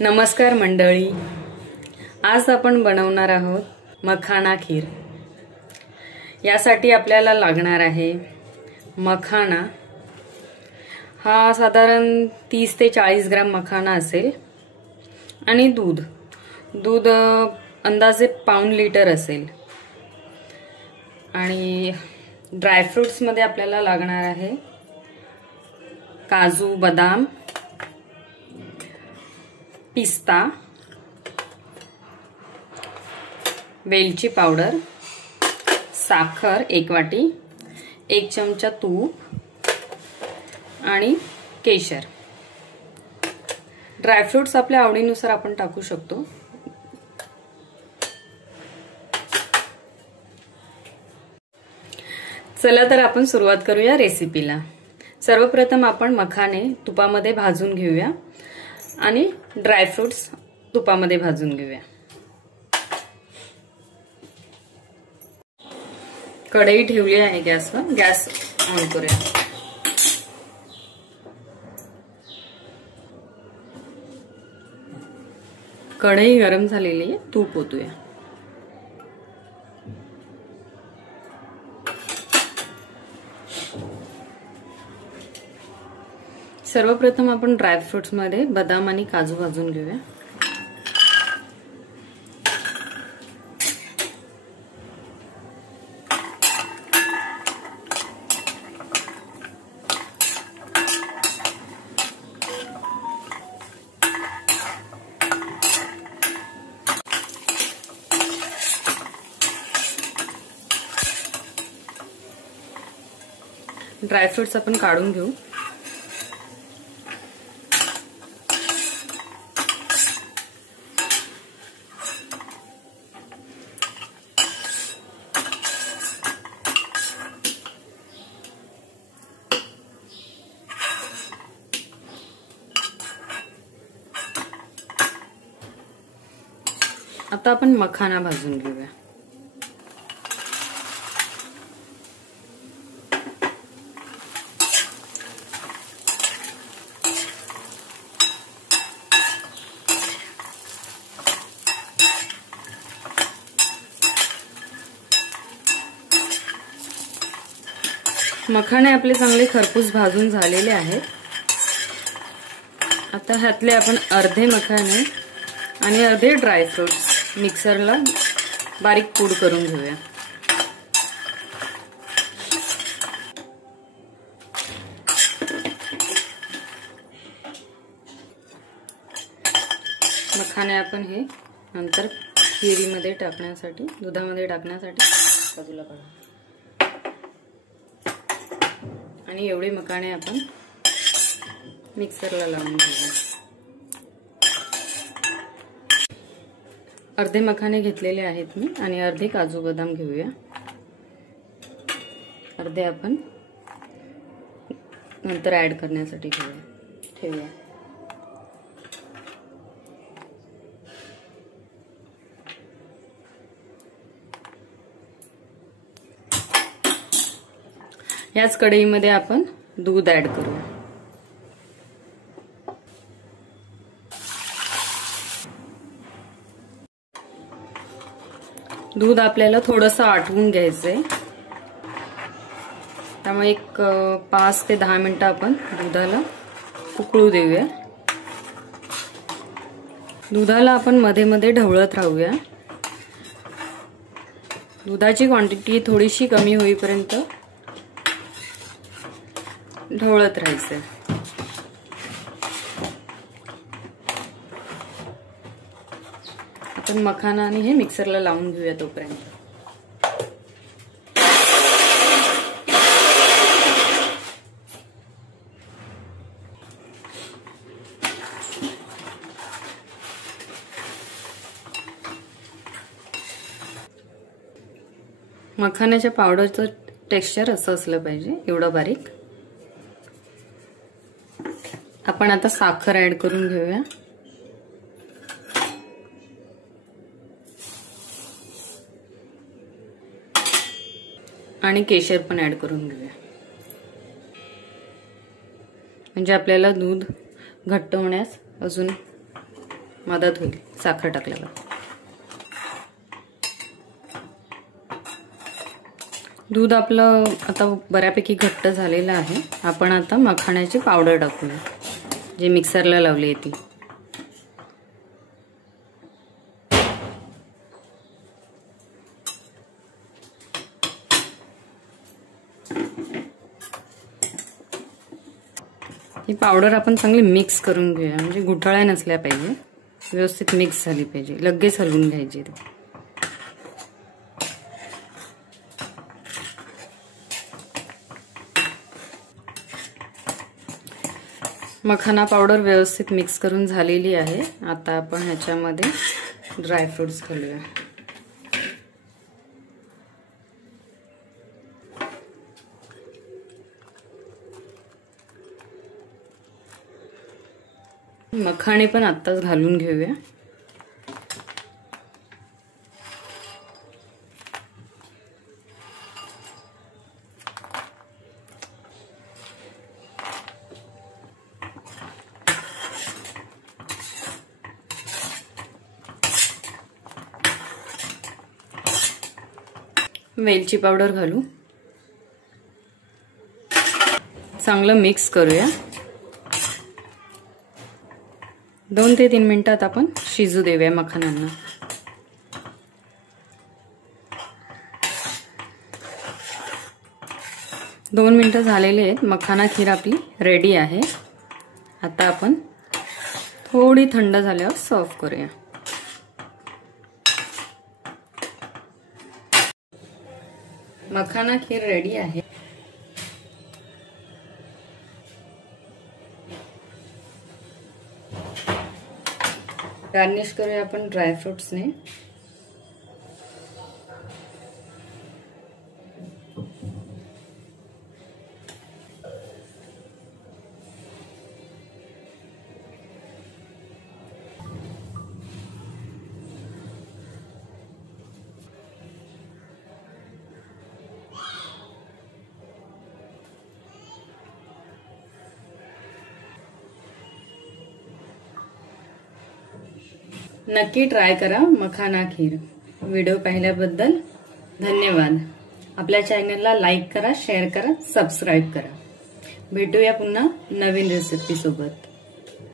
नमस्कार मंडळी, आज आपण बनवणार आहोत मखाना खीर। यासाठी आपल्याला लागणार आहे मखाना। हा साधारण 30 ते 40 ग्राम मखाना असेल आणि दूध अंदाजे पाऊण लिटर असेल। आणि ड्रायफ्रुट्स मध्ये आपल्याला लागणार आहे काजू, बदाम, पिस्ता, वेलची पावडर, साखर 1 वाटी, 1 चमचा तूप आणि केशर। ड्रायफ्रुट्स आपल्या आवडीनुसार आपण टाकू शकतो। चला तर आपण सुरुवात करूया रेसिपीला। सर्वप्रथम आपण मखाने तुपामध्ये भाजून घेऊया आणि ड्रायफ्रुट्स तुपामध्ये भाजून घेऊया। कढई ठेवली आहे गॅसवर, गॅस ऑन करूया। कढई गरम झालेली आहे, तूप ओतूया। सर्वप्रथम आपण ड्रायफ्रुट्स मध्ये बदाम आणि काजू भाजून घेऊया। ड्रायफ्रुट्स आपण काढून घेऊ। आता आपण मखाना भाजून घेऊया। मखाने आपले चांगले खरपूस भाजून झालेले आहेत। आता ह्यातले आपण अर्धे मखाने आणि अर्धे ड्रायफ्रुट्स मिक्सरला बारीक पूड करून घेऊया। मखाने आपण हे नंतर खिरीमध्ये टाकण्यासाठी, दुधामध्ये टाकण्यासाठी बाजूला काढू। आणि एवढे मखाने आपण मिक्सरला लावून घेऊया। अर्धे मखाने घेतलेले आहेत मी आणि अर्धे काजू बदाम घेऊया। अर्धे आपण नंतर ऍड करण्यासाठी ठेवूया। याच कढईमध्ये आपण दूध ऍड करूया। दूध आपल्याला थोडंसं आटवून घ्यायचंय, त्यामुळे एक 5 ते 10 मिनिटं आपण दुधाला उकळू देऊया। दुधाला आपण मध्ये मध्ये ढवळत राहूया। दुधाची क्वांटिटी थोडीशी कमी होईपर्यंत ढवळत राहायचंय। आपण मखाना आणि हे मिक्सरला लावून घेऊया तोपर्यंत। मखान्याच्या पावडरचं टेक्स्चर असं असलं पाहिजे, एवढं बारीक। आपण आता साखर ऍड करून घेऊया। आणि केशर पण ऍड करून घेऊया। म्हणजे आपल्याला दूध घट्ट होण्यास अजून मदत होईल साखर टाकल्यावर। दूध आपलं आता बऱ्यापैकी घट्ट झालेलं आहे। आपण आता मखाण्याची पावडर टाकूया, जे मिक्सरला लावली ती। ही पावडर आपण चांगली मिक्स करून घेऊया, म्हणजे गुठळ्या नसल्या पाहिजे, व्यवस्थित मिक्स झाली पाहिजे। लगेच हलवून घ्यायची ती। मखाना पावडर व्यवस्थित मिक्स करून झालेली आहे। आता आपण ह्याच्यामध्ये ड्रायफ्रुट्स घालूया। मखाणे पण आत्ताच घालून घेऊया। वेलची पावडर घालू, चांगलं मिक्स करूया। 2 ते 3 मिनिटात आपण शिजू देऊया मखाण्यांना। दोन मिनिटं झालेले आहेत। मखाना खीर आपली रेडी आहे। आता आपण थोडी थंड झाल्यावर सर्व करूया। मखाना खीर रेडी आहे। गार्निश करूया आपण ड्रायफ्रुट्सने। नक्की ट्राय करा मखाना खीर। व्हिडिओ पाहिल्याबद्दल धन्यवाद। आपल्या चॅनलला लाईक करा, शेअर करा, सबस्क्राईब करा। भेटूया पुन्हा नवीन रेसिपी सोबत।